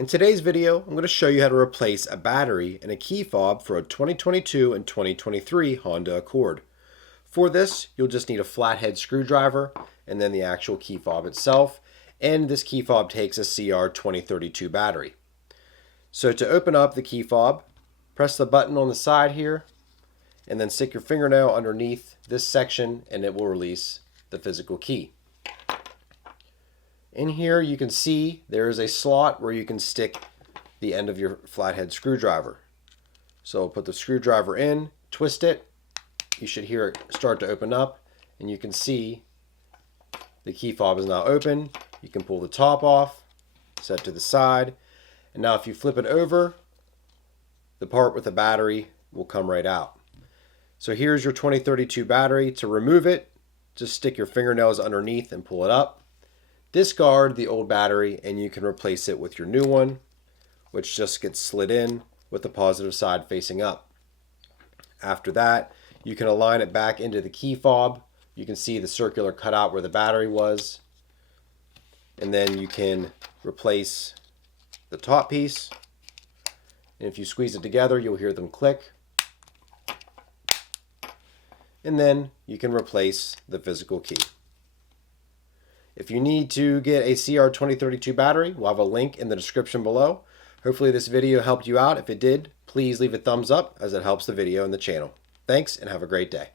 In today's video, I'm going to show you how to replace a battery and a key fob for a 2022 and 2023 Honda Accord. For this, you'll just need a flathead screwdriver and then the actual key fob itself, and this key fob takes a CR2032 battery. So to open up the key fob, press the button on the side here and then stick your fingernail underneath this section and it will release the physical key. In here you can see there is a slot where you can stick the end of your flathead screwdriver. So put the screwdriver in, twist it, you should hear it start to open up, and you can see the key fob is now open. You can pull the top off, set to the side, and now if you flip it over, the part with the battery will come right out. So here's your 2032 battery. To remove it, just stick your fingernails underneath and pull it up. Discard the old battery and you can replace it with your new one, which just gets slid in with the positive side facing up. After that, you can align it back into the key fob. You can see the circular cutout where the battery was. And then you can replace the top piece. And if you squeeze it together, you'll hear them click. And then you can replace the physical key. If you need to get a CR2032 battery, we'll have a link in the description below. Hopefully this video helped you out. If it did, please leave a thumbs up as it helps the video and the channel. Thanks and have a great day.